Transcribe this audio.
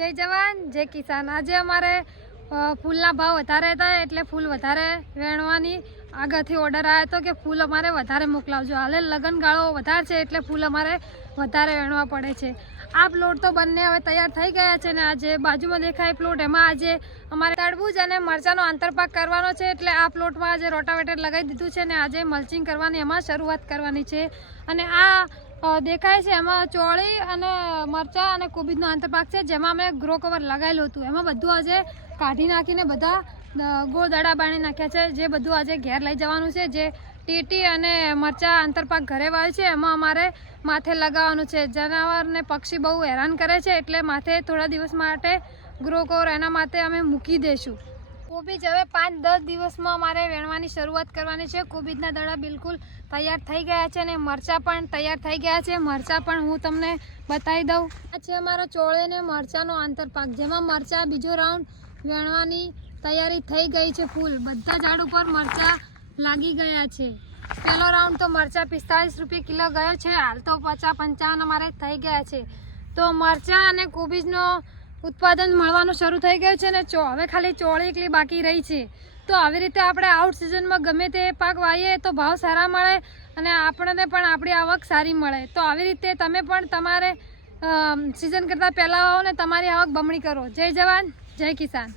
જય જવાન જય કિસાન। આજે અમારે ફૂલના ભાવ વધારે હતા એટલે ફૂલ વધારે વેણવાની આગળથી ઓર્ડર આવ્યો હતો કે ફૂલ અમારે વધારે મોકલાવજો। હાલે લગનગાળો વધારે છે એટલે ફૂલ અમારે વધારે વેણવા પડે છે। આ પ્લોટ તો બંને હવે તૈયાર થઈ ગયા છે ને આજે બાજુમાં દેખાય પ્લોટ એમાં આજે અમારે તરબૂચ અને મરચાંનો આંતરપાક કરવાનો છે એટલે આ પ્લોટમાં આજે રોટાવેટર લગાવી દીધું છે ને આજે મલ્ચિંગ કરવાની એમાં શરૂઆત કરવાની છે। અને આ દેખાય છે એમાં ચોળી અને મરચાં અને કોબીજનો આંતરપાક છે જેમાં અમે ગ્રો કવર લગાવેલું હતું એમાં બધું આજે કાઢી નાખીને બધા ગોળ દડા બાણી નાખ્યા છે જે બધું આજે ઘેર લઈ જવાનું છે। જે ટીટી અને મરચાં આંતરપાક ઘરે વાવ્યું છે એમાં અમારે માથે લગાવવાનું છે। જનાવર ને પક્ષી બહુ હેરાન કરે છે એટલે માથે થોડા દિવસ માટે ગ્રો કવર એના માટે અમે મૂકી દઈશું। કોબીજ હવે 5-10 દિવસમાં અમારે વેણવાની શરૂઆત કરવાની છે। કોબીજના દડા બિલકુલ તૈયાર થઈ ગયા છે અને મરચાં પણ તૈયાર થઈ ગયા છે। મરચાં પણ હું તમને બતાવી દઉં। આ છે અમારો ચોળે ને મરચાંનો આંતરપાક જેમાં મરચાં બીજો રાઉન્ડ વેણવાની તૈયારી થઈ ગઈ છે। ફૂલ બધા ઝાડ ઉપર મરચાં લાગી ગયા છે। પહેલો રાઉન્ડ તો મરચાં 45 રૂપિયા કિલો ગયો છે, હાલ તો 50-55 અમારે થઈ ગયા છે। તો મરચાં અને કોબીજનો ઉત્પાદન મળવાનું શરૂ થઈ ગયું છે ને હવે ખાલી ચોળી એકલી બાકી રહી છે। તો આવી રીતે આપણે આઉટ સિઝનમાં ગમે તે પાક વાવીએ તો ભાવ સારા મળે અને આપણને પણ આપણી આવક સારી મળે। તો આવી રીતે તમે પણ તમારે સિઝન કરતાં પહેલાં વાવો ને તમારી આવક બમણી કરો। જય જવાન જય કિસાન।